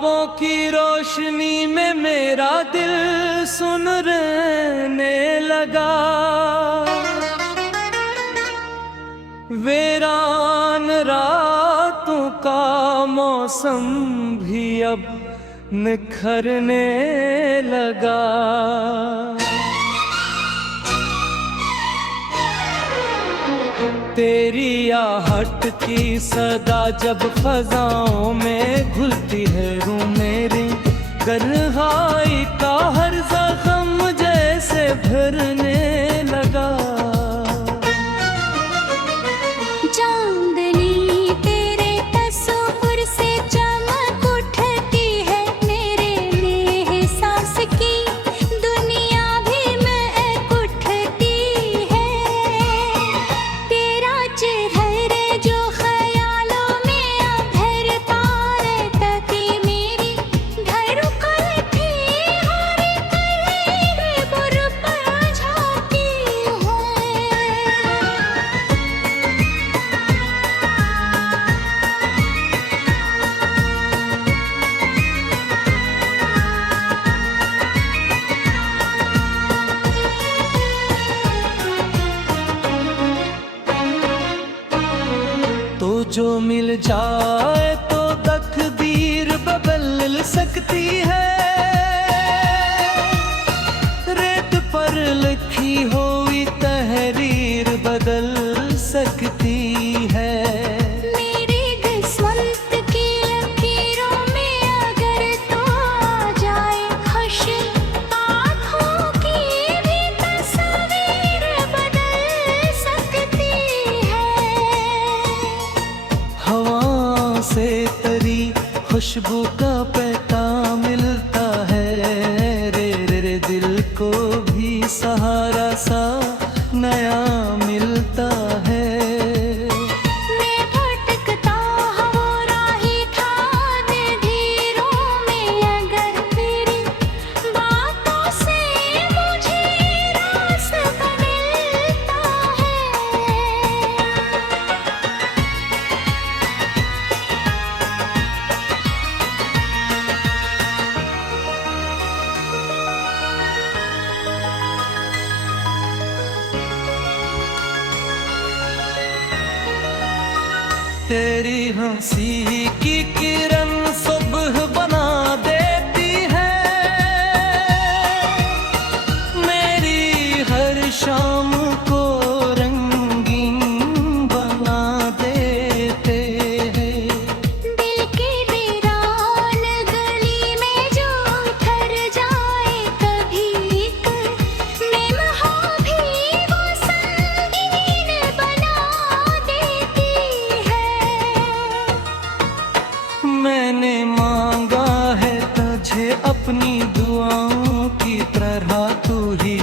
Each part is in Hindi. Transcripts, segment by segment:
ख्वाबों की रोशनी में मेरा दिल सुन रहने लगा। वीरान रातों का मौसम भी अब निखरने लगा। तेरी आहट की सदा जब फजाओं में घुलती है रूह मेरी, तन्हाई का हर जख्म जैसे भरने लगा। चांदनी तेरे तस्वीर से चमक उठती है, मेरे एहसास की दुनिया भी महक उठती है। तेरा चेहरा जो ख्यालों में अभरता रहता थी, मेरी धड़कन थी हर करीब बुर पर झांकी है। तो जो मिल जाए तो तकदीर बदल सकती है। रेत पर लिखी हुई तहरीर बदल सकती है। मेरी किस्मत की लकीरों में अगर तो आ जाए खुश, आँखों की भी तस्वीर बदल सकती है। हवा से तरी खुशबू का पैगाम मिलता है, रे रे रे दिल को भी सहारा सा नया मिलता है। मैं भटकता हूँ राही ठाने धीरों में, अगर तेरी बातों से मुझे रास्ता मिलता है। तेरी हंसी की किरण सुबह बना देती है, मेरी हर शाम को रंगीन बना देते हैं। दिल की वीरान गली में जो ठहर जाए कभी, एक लम्हा भी वो संगीन बना देती है। मैंने मांगा है तुझे अपनी दुआओं की तरह, तू ही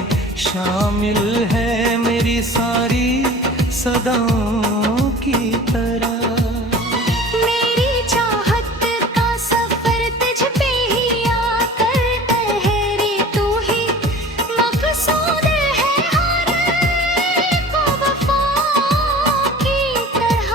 शामिल है मेरी सारी सदाओं की तरह। मेरी चाहत का सफर तुझ पे ही आकर ठहरे, तू ही मकसूद है हर एक वफा की तरह।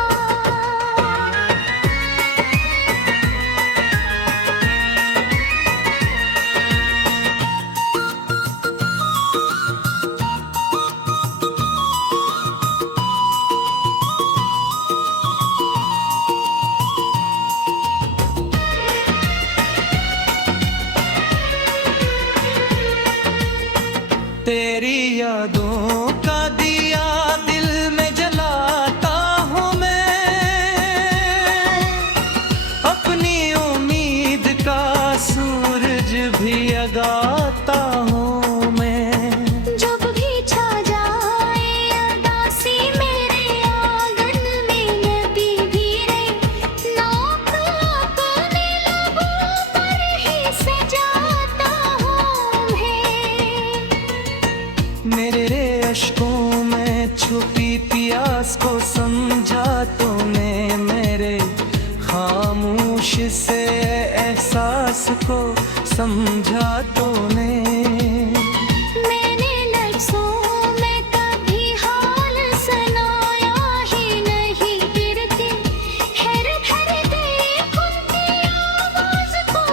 तेरी यादों का दिया दिल में जलाता हूँ मैं, अपनी उम्मीद का सूरज भी जगाता हूँ मैं। जब भी छा जाए उदासी मेरे आंगन में, नबी धीरे नाक अपने लबों पर ही सजाता हूँ मैं। मेरे अश्कों में छुपी प्यास को समझा तूने, मेरे खामोश से एहसास को समझा तूने। मैंने लफ्ज़ों में कभी हाल सुनाया ही नहीं, गिरती है धरती खुद की आवाज़ को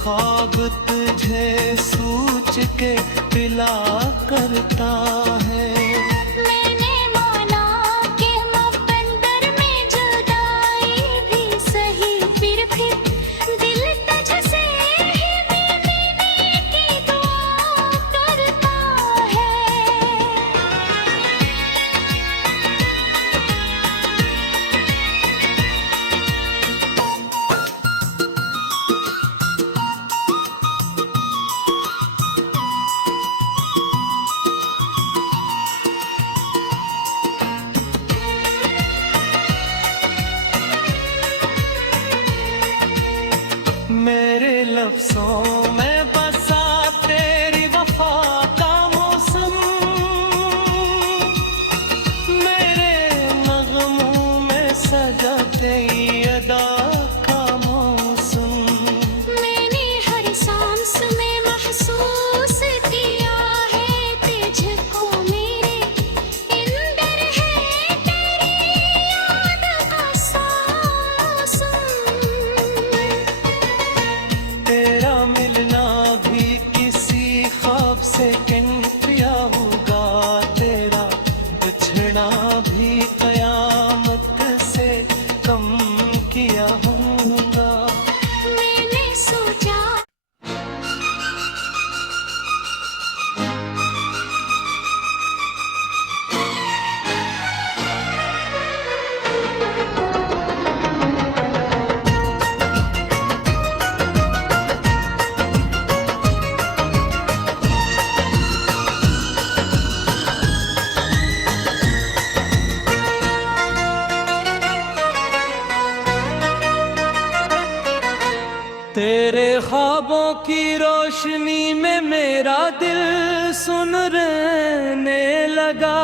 ख्वाब तुझे सूझ के पिला करता है। मैंने माना कि मुकद्दर में जुदाई भी सही, फिर भी दिल तुझसे ही मिलने की दुआ करता है। मेरे लफ्ज़ों में बसा तेरी वफा का मौसम, मेरे नगमों में सजा तेरी अदा का मौसम। मैंने हर सांस में महसूस किया है तुझको, मेरे अंदर है तेरी याद का मौसम। तेरा मिलना भी किसी ख्वाब से किन पिया होगा, तेरा बिछड़ना भी कयामत से कम किया होगा। मैंने सोचा तेरे ख्वाबों की रोशनी में मेरा दिल सुन रहने लगा,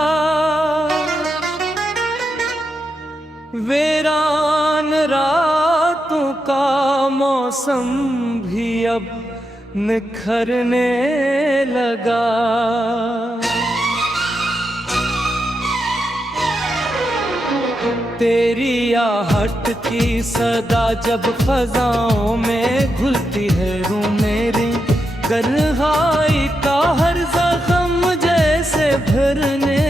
वीरान रातों का मौसम भी अब निखरने लगा। तेरी आहट की सदा जब फजाओं में घुलती है, रूह मेरी गरहाई का हर जख्म जैसे भरने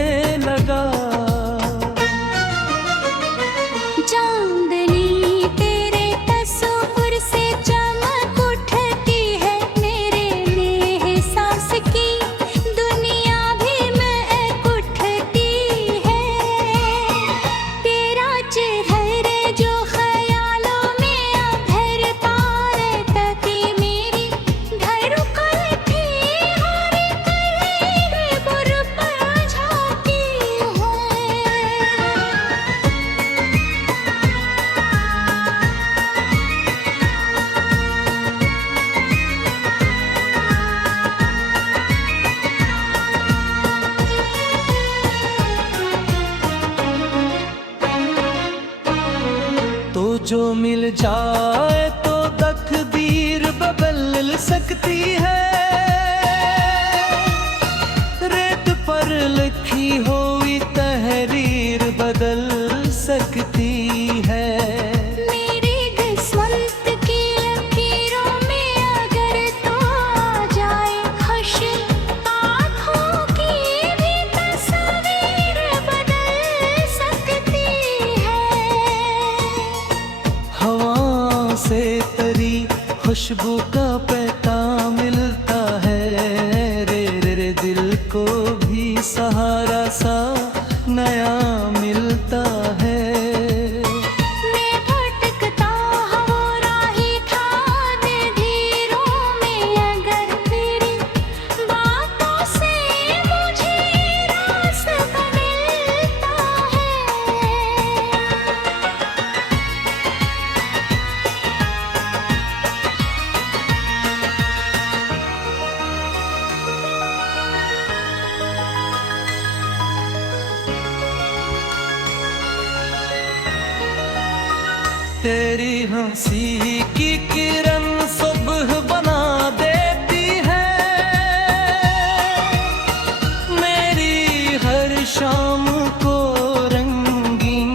लगा। चांदनी तेरे तस्वीर से चमक उठती है, मेरे एहसास की दुनिया भी महक उठती है। तेरा चेहरा जो ख्यालों में अभरता रहता कि मेरी धड़कन थी हर कलीब पर झांकी है। तो जो मिल जाए तो तकदीर बदल सकती है, रेत पर लिखी हुई तहरीर बदल सकती है। मेरी किस्मत की लकीरों में अगर तो आ जाए, खुश आँखों की भी तस्वीर बदल सकती है। हवा से तरी खुशबू का पैगाम मिलता है, रे रे रे दिल को भी सहारा सा नया मिलता है। मैं भटकता हूँ राही ठान धीरों में, अगर तेरी बातों से मुझे रास्ता मिलता है। तेरी हंसी की किरण सुबह बना देती है, मेरी हर शाम को रंगीन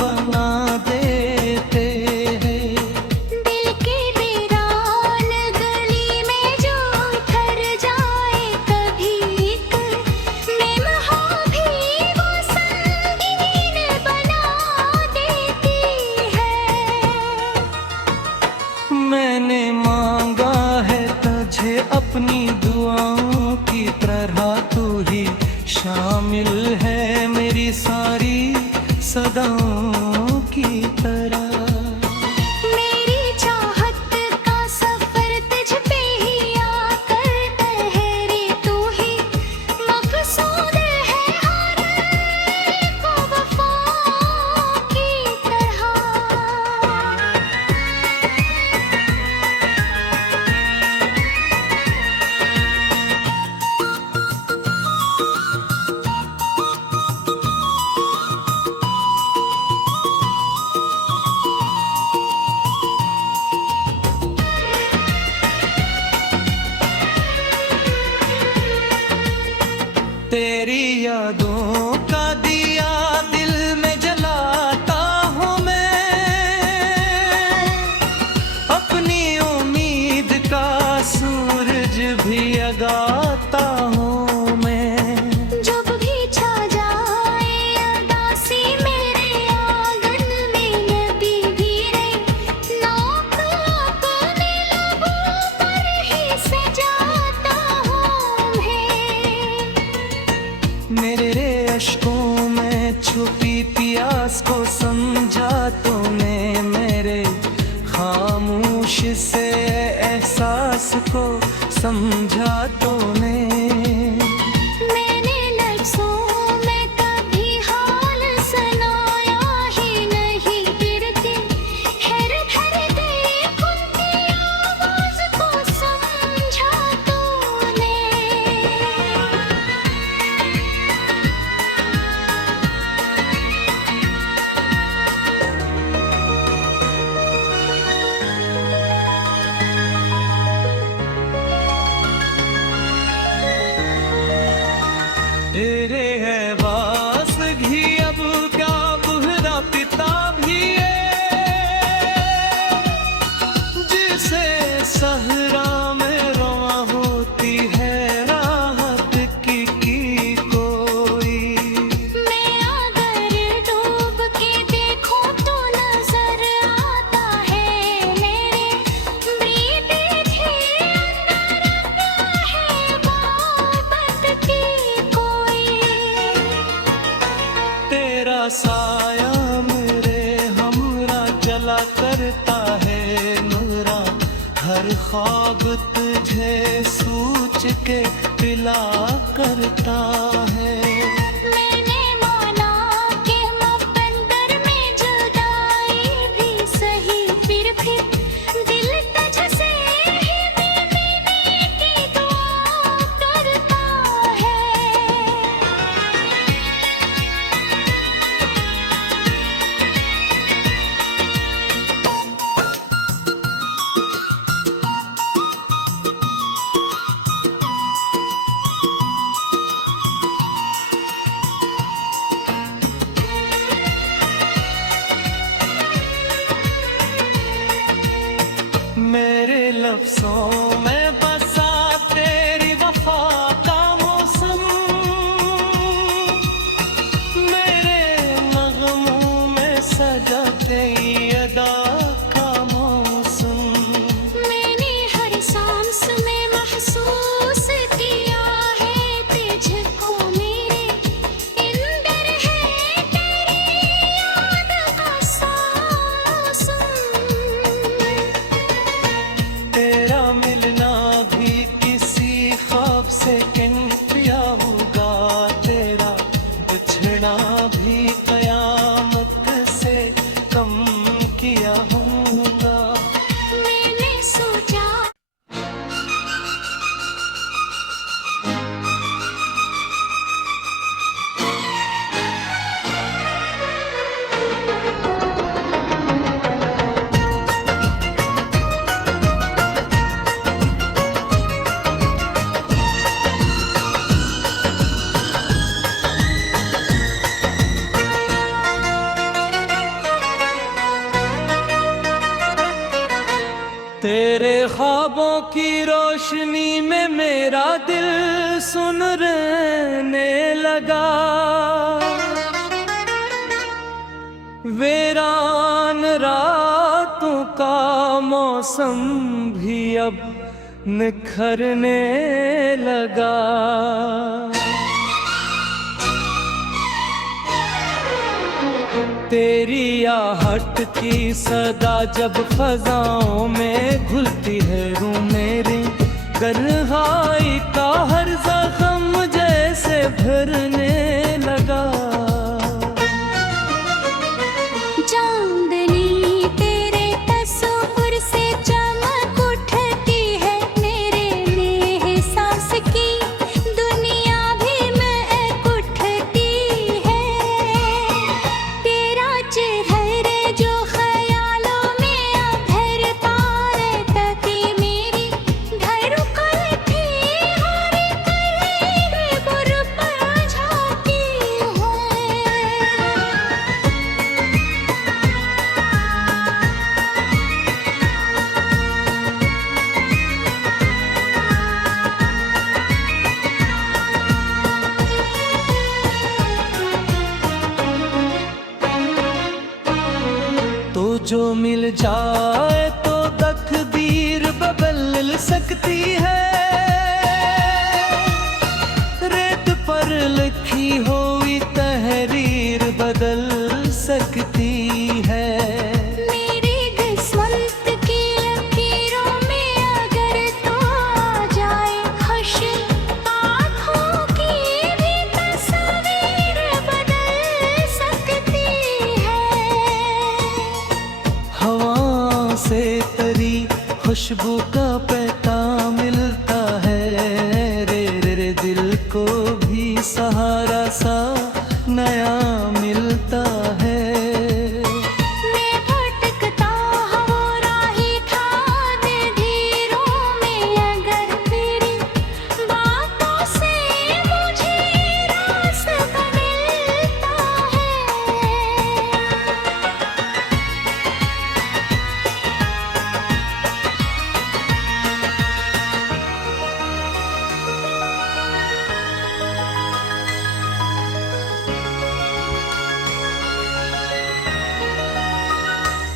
बना देते हैं। दिल की वीरान अपनी दुआओं की तरह तू ही शामिल है मेरी सारी सदाओं की तरह। मेरी चाहत का सफर तुझ पे ही आकर ठहरे, तू ही मकसूद है हर एक वफा की तरह। तेरी यादों का दिया दिल में जलाता हूँ मैं, अपनी उम्मीद का सूरज भी जगाता हूँ मैं। जब भी छा जाए उदासी मेरे आंगन में, नबी भी रे नाक अपने लबों पर ही सजाता हूँ मैं। मेरे रे अश्कों में छुपी प्यास को समझा तूने, मेरे खामोश से एहसास को समझा तूने। मैंने लफ्ज़ों में कभी हाल सुनाया ही नहीं, गिरती हैर भर दे उनकी आवाज़ को समझा तूने। तेरे है वास घी अब क्या बुहरा पिता भी है, जिसे सहरा में रवा होती है राहत की कोई। मैं अगर डूब के देखूं तो नजर आता है, मेरे बीते थे अंदर है मोहब्बत की कोई। तेरा साया मेरे हमरा जला करता है नूरा, हर ख्वाब तुझे सूझ के पिला करता है। मैंने माना कि मुकद्दर में जुदाई भी सही, फिर दिल तुझसे ही मिलने की दुआ करता है। मेरे लफ्ज़ों में बसा तेरी वफा का मौसम, मेरे नगमों में सजा तेरी अदा का मौसम। मैंने हर सांस में महसूस किया है तुझको, मेरे अंदर है तेरी याद का मौसम। तेरा मिलना भी किसी ख्वाब से किन पिया होगा, तेरा बिछड़ना भी कयामत से कम किया होगा। मैंने सोचा तेरे ख्वाबों की रोशनी में मेरा दिल सुन रहने लगा, वीरान रातों का मौसम भी अब निखरने लगा। तेरी आहट की सदा जब फजाओं में घुलती है रूह मेरे, गरहाई का हर जख्म जैसे भरने लगा। चांदनी तेरे तस्वीर से चमक उठती है, मेरे एहसास की दुनिया भी महक उठती है। तेरा चेहरा जो ख्यालों में अभरता रहता कि मेरी धड़कन थी हर गुर पर झांकी है। तो जो मिल जाए तो तकदीर बदल सकती है, रेत पर लिखी हुई तहरीर बदल सकती है। मेरी किस्मत की लकीरों में अगर तो आ जाए, खुश आँखों की भी तस्वीर बदल सकती है। हवा से तरी खुशबू का पैगाम मिलता है, रे रे रे दिल को भी सहारा सा नया मिलता है। मैं भटकता हूँ राही था अंधेरों में, अगर तेरी बातों से मुझे रास्ता मिलता है।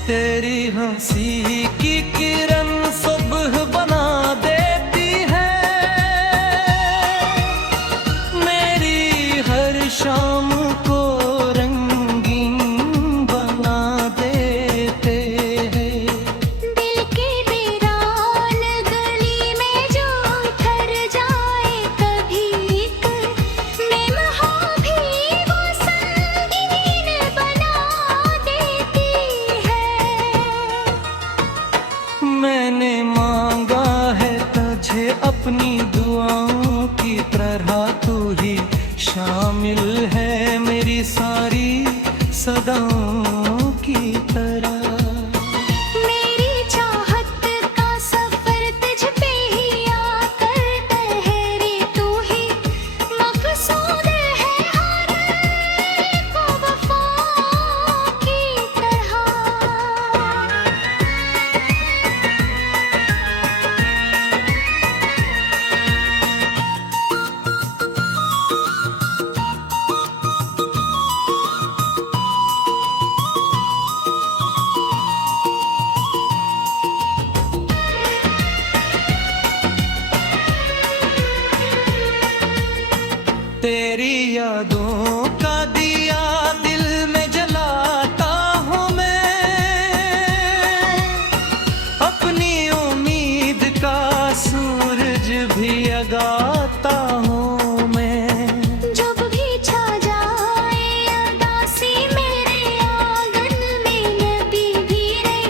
तेरी हंसी की किरण सुबह बना देती है, मेरी हर शाम को रंगीन बना देते हैं। दिल की वीरान गली में जो ठहर जाए कभी एक मेमहा भी वो संगीन बना देती है। मैंने मांगा है तुझे अपनी दुआओं की तरह, तू ही शामिल है मेरी सारी सदाओं की तरह। मेरी चाहत का सफर तुझ पे ही आकर ठहरे, तू ही मकसूद है हर एक वफा की तरह। तेरी यादों का दिया दिल में जलाता हूँ मैं, अपनी उम्मीद का सूरज भी जगाता हूँ मैं। जब भी छा जाए उदासी मेरे आंगन में, नबी गिरे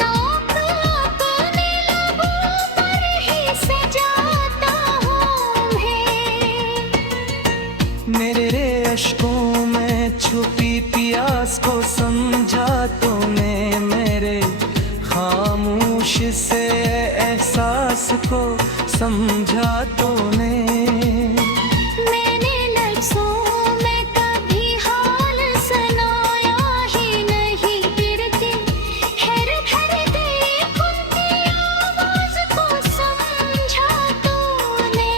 नौक अपने लबों पर ही सजाता हूँ मैं। मेरे रे अश्कों में छुपी प्यास को समझा तूने, मेरे खामोश से एहसास को समझा तूने। मैंने लफ्ज़ों में कभी हाल सुनाया ही नहीं, गिरती हैर भर दे कुंती आवाज़ को समझा तूने।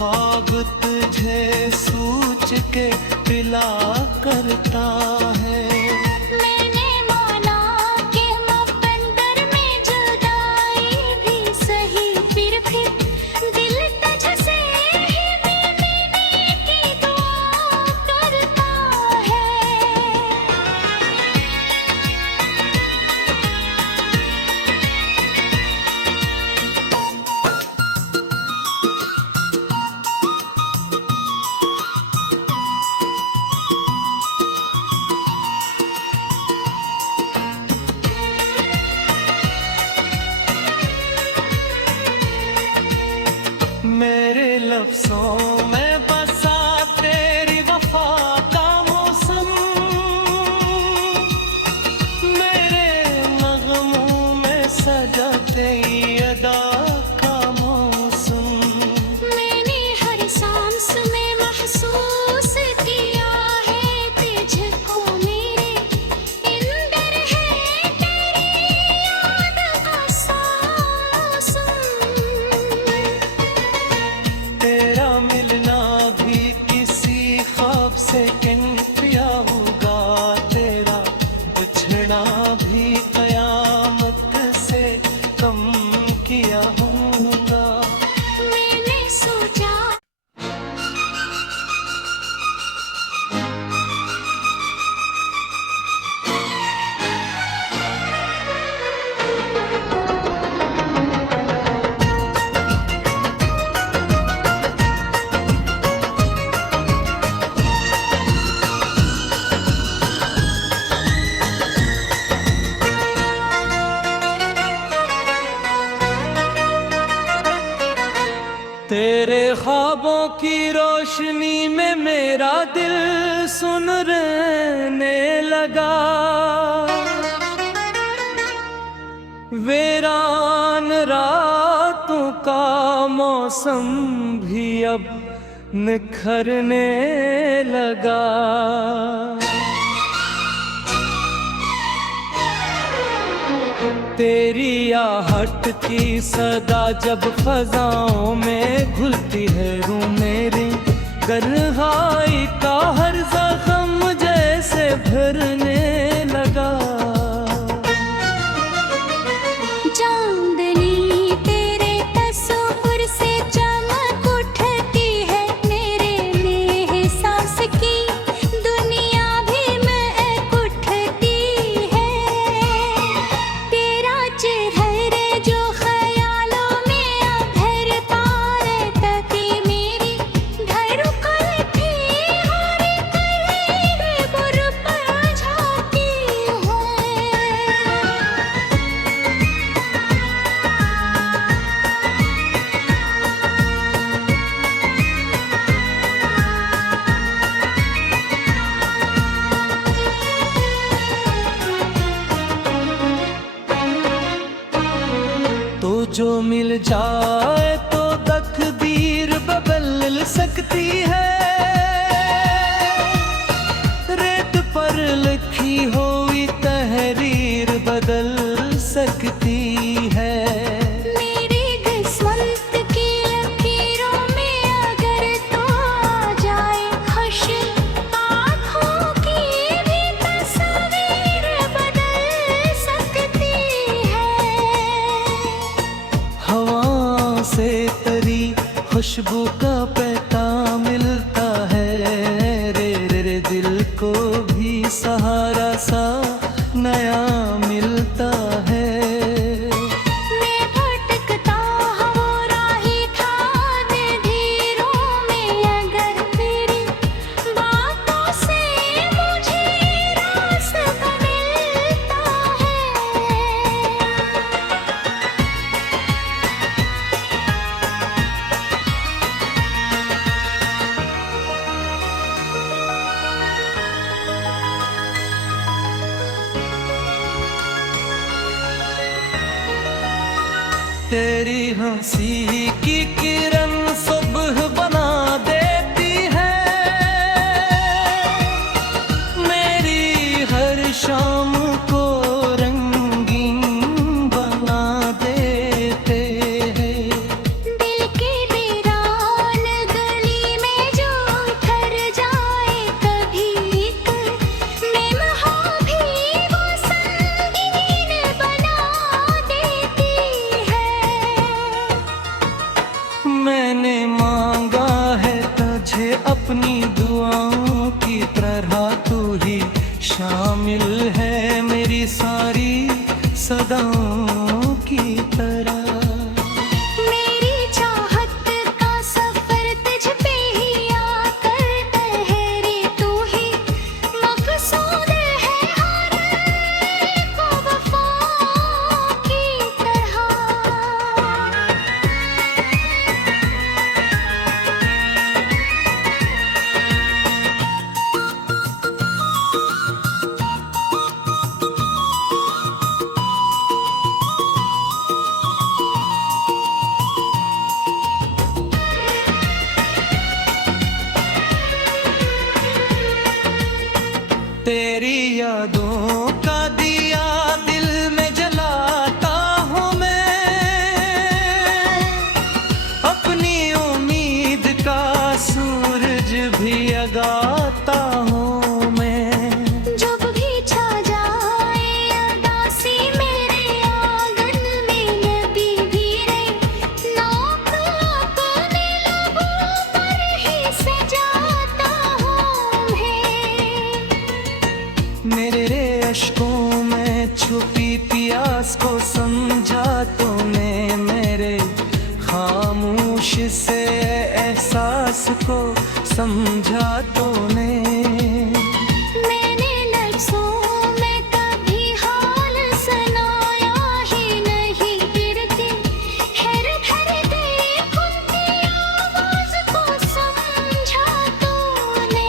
ख्वाब तुझे सूझ के पिला करता है। मैंने माना कि मुकद्दर में जुदाई भी सही, फिर भी दिल तुझसे ही मिलने की दुआ करता है। मेरे लफ्ज़ों में बसा तेरी वफा का मौसम, मेरे नगमों में सजा तेरी अदा का मौसम। मैंने हर सांस में महसूस किया है तुझको, मेरे अंदर है तेरी याद का मौसम। तेरा मिलना भी किसी ख्वाब से किया होगा, तेरा बिछड़ना भी कयामत से कम किया होगा। मैंने सोचा तेरे ख्वाबों की रोशनी में मेरा दिल सुन रहने लगा, वीरान रातों का मौसम भी अब निखरने लगा। तेरी आहट की सदा जब फजाओं में घुलती है, रूह मेरी गरहाई का हर जख्म जैसे भरने लगा। चांदनी तेरे तस्वीर से चमक उठती है, मेरे एहसास की दुनिया भी महक उठती है। तेरा चेहरा जो ख्यालों में अभरता रहता कि मेरी धड़कन थी हर करीब बुर पर झांकी है। तो जो मिल जाए तो तकदीर बदल सकती है, रेत पर लिखी हुई तहरीर बदल सकती है। मेरी किस्मत की लकीरों में अगर तो आ जाए खुश आँखों की भी तस्वीर बदल सकती है। हवा से तरी खुशबू का पैगाम मिलता है, रे रे रे दिल को भी सहारा सा नया मिलता है। मैं भटकता हूँ राही था अंधेरों में, अगर तेरी बातों से मुझे रास्ता मिलता है। तेरी हंसी की किरण सुबह बना देती है, मेरी हर शाम को रंगीन बना देते हैं। दिल के वीरान अपनी दुआओं की तरह तू ही शामिल है मेरी सारी सदाओं की तरह। मेरी चाहत का सफर तुझ पे ही आकर ठहरे, तू ही मकसूद है हर एक वफा की तरह। तेरी यादों का दिया दिल में जलाता हूँ मैं, अपनी उम्मीद का सूरज भी जगाता हूँ मैं। जब भी छा जाए उदासी मेरे आंगन में, नबी भी रे नाक अपने लबों पर ही सजाता हूँ मैं। मेरे अश्कों में छुपी प्यास को समझा तूने, मेरे खामोश से एहसास को समझा तूने। मैंने लफ्ज़ों में कभी हाल सुनाया ही नहीं, फिर के हैर भर दे खुद की आवाज़ को समझा तूने।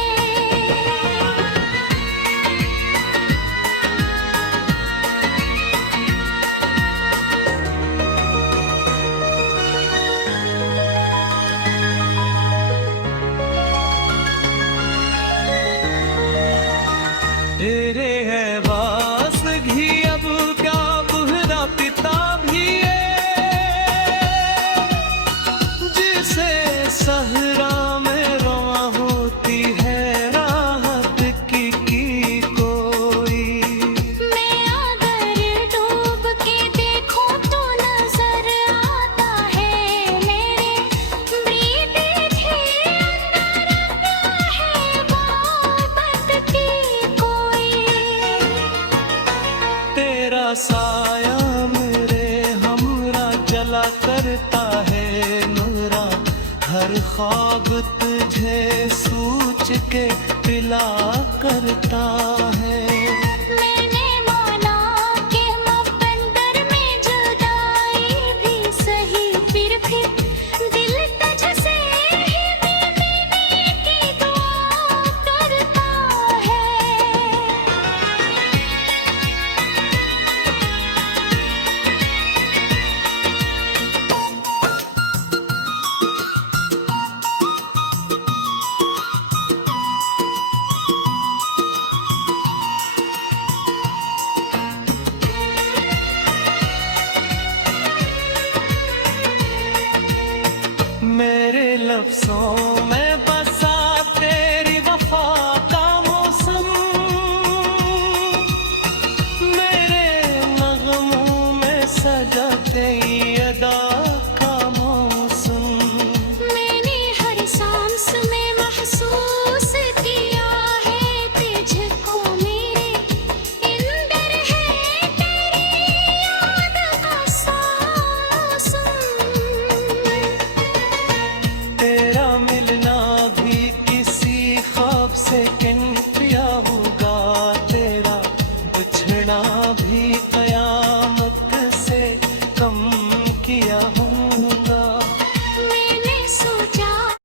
तेरे है वास घी अब क्या बुहरा पिता भी है, जिसे सहरा में रवा होती है राहत की कोई। मैं अगर डूब के देखूं तो नजर आता है, मेरे बीते थे अंदर है मोहब्बत की कोई। तेरा साया मेरे हमरा चला करता है नूरा, हर ख्वाब तुझे सूझ के पिला करता है।